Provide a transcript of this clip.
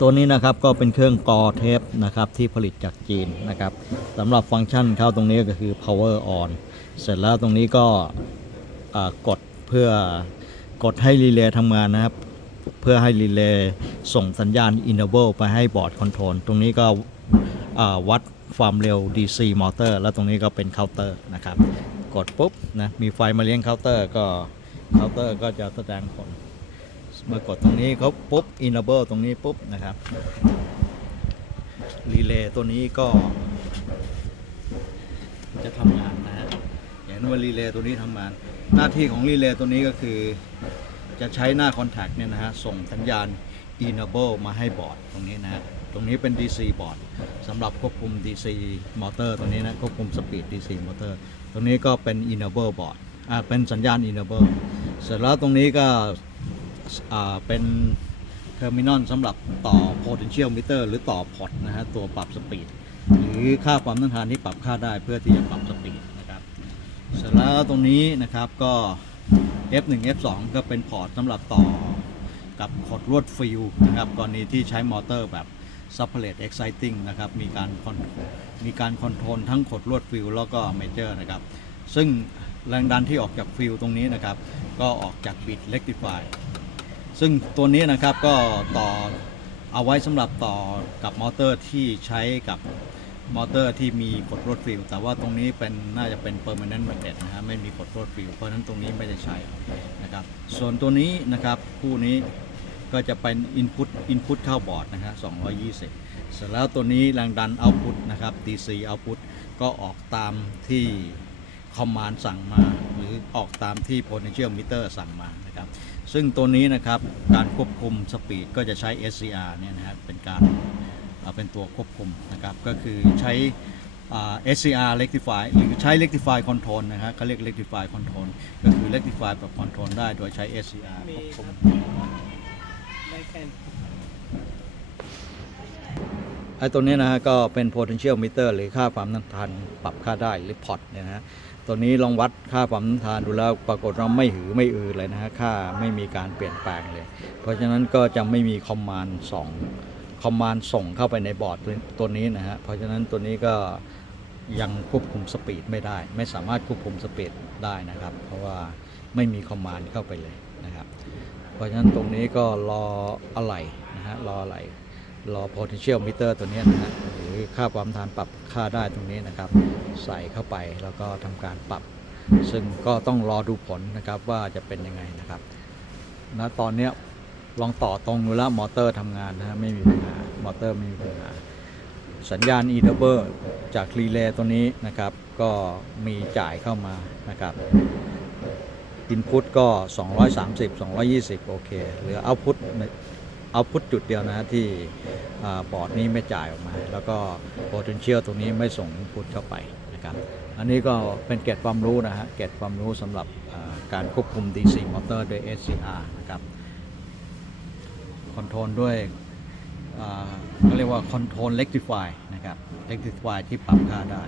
ตัวนี้นะครับก็เป็นเครื่องกอเทปนะครับที่ผลิตจากจีนนะครับสำหรับฟังก์ชันเข้าตรงนี้ก็คือ power on เสร็จแล้วตรงนี้ก็กดเพื่อกดให้รีเลย์ทำงานนะครับ เพื่อให้รีเลย์ส่งสัญญาณ enable ไปให้บอร์ดคอนโทรลตรงนี้ก็วัดความเร็ว DC มอเตอร์ แล้วตรงนี้ก็เป็นเคาน์เตอร์นะครับ กดปุ๊บนะมีไฟมาเลี้ยงเคาน์เตอร์ก็เคาน์เตอร์ก็จะแสดงผล เมื่อกดตรงนี้เขาปุ๊บ enable ตรงนี้ปุ๊บนะครับรีเลย์ตัวนี้ก็ จะทำงานนะฮะอย่างนั้นว่ารีเลย์ตัวนี้ทำงาน หน้าที่ของรีเลย์ตัวนี้ก็คือ จะใช้หน้าคอนแทคเนี่ยนะฮะส่งสัญญาณ enable มาให้บอร์ดตรงนี้นะฮะตรงนี้เป็น DC บอร์ดสำหรับควบคุม DC มอเตอร์ตรงนี้นะควบคุมสปีด DC มอเตอร์ตรงนี้ก็เป็น enable บอร์ดอ่าเป็นสัญญาณ enable เสร็จแล้วตรงนี้ก็ เป็นเทอร์มินอลสำหรับต่อ potential meter หรือต่อพอร์ตนะฮะตัวปรับสปีดหรือค่าความต้านทานที่ปรับค่าได้เพื่อที่จะปรับสปีดนะครับเสร็จแล้วตรงนี้นะครับก็ F1 F2 ก็เป็นพอร์ตสำหรับต่อกับขดลวดฟิลนะครับกรณีที่ใช้มอเตอร์แบบ separate exciting นะครับมีการมีการคอนโทรลทั้งขดลวดฟิลแล้วก็เมเจอร์นะครับ ซึ่งแรงดันที่ออกจากฟิลตรงนี้นะครับ ก็ออกจากบิด rectify ซึ่งตัวนี้นะครับก็ต่อเอาไว้สำหรับต่อกับมอเตอร์ที่ใช้กับมอเตอร์ที่มีกดรถฟิลแต่ว่าตรงนี้เป็นน่าจะเป็น permanent magnet นะฮะไม่มีกดรถฟิลเพราะฉะนั้นตรงนี้ไม่ได้ใช้นะครับ ส่วนตัวนี้นะครับคู่นี้ก็จะเป็น input input เข้าบอร์ดนะฮะ220 เสร็จแล้วตัวนี้แรงดัน output นะครับ DC output ก็ออกตามที่คอมมานด์สั่งมา หรือออกตามที่ potential meter สั่งมานะครับ ซึ่งตัวนี้นะครับการควบคุมสปีดก็จะใช้ SCR เนี่ยนะฮะเป็นการเอ่อเป็นตัวควบคุมนะครับก็คือใช้อ่า SCR rectify หรือใช้ rectify control นะฮะเขาเรียก rectify control ก็คือ rectify แบบ control ได้โดยใช้ SCR มีควบคคุรัมบ ไอ้ตัวนี้นะฮะก็เป็น potential meter หรือค่าความต้านทานปรับค่าได้หรือ pot เนี่ยนะฮะตัวนี้ลองวัดค่าความต้านทานดูแล้วปรากฏว่าไม่หือไม่อือเลยนะฮะค่าไม่มีการเปลี่ยนแปลงเลย เพราะฉะนั้นก็จะไม่มีคอมมานด์สองคอมมานด์ส่งเข้าไปในบอร์ดตัวนี้นะฮะเพราะฉะนั้นตัวนี้ก็ยังควบคุมสปีดไม่ได้ ไม่สามารถควบคุมสปีดได้นะครับ เพราะว่าไม่มีคอมมานด์เข้าไปเลยนะครับ เพราะฉะนั้นตรงนี้ก็รออะไหล่นะฮะรออะไหล่ รอ potential meter ตัวนี้นะฮะหรือค่าความทานปรับค่าได้ตรงนี้นะครับ ใส่เข้าไปแล้วก็ทำการปรับ ซึ่งก็ต้องรอดูผลนะครับว่าจะเป็นยังไงนะครับณตอนนี้ลองต่อตรงดูแล้วมอเตอร์ทำงานนะฮะไม่มีปัญหามอเตอร์ไม่มีปัญหาสัญญาณ e d o u b l e จากรีเลย์ตัวนี้นะครับ ก็มีจ่ายเข้ามานะครับ input ก็ 230 220 โอเค เหลือ output output จุดเดียวนะที่อ่าบอดนี้ไม่จ่ายออกมา แล้วก็ potential ตรงนี้ไม่ส่ง input เข้าไปนะครับอันนี้ก็เป็นเกร็ดความรู้นะฮะเกร็ดความรู้สำหรับการควบคุม DC มอเตอร์ด้วย SCR นะครับคอนโทรลด้วยเขาเรียกว่า control rectify นะครับ rectify ที่ปรับค่าได้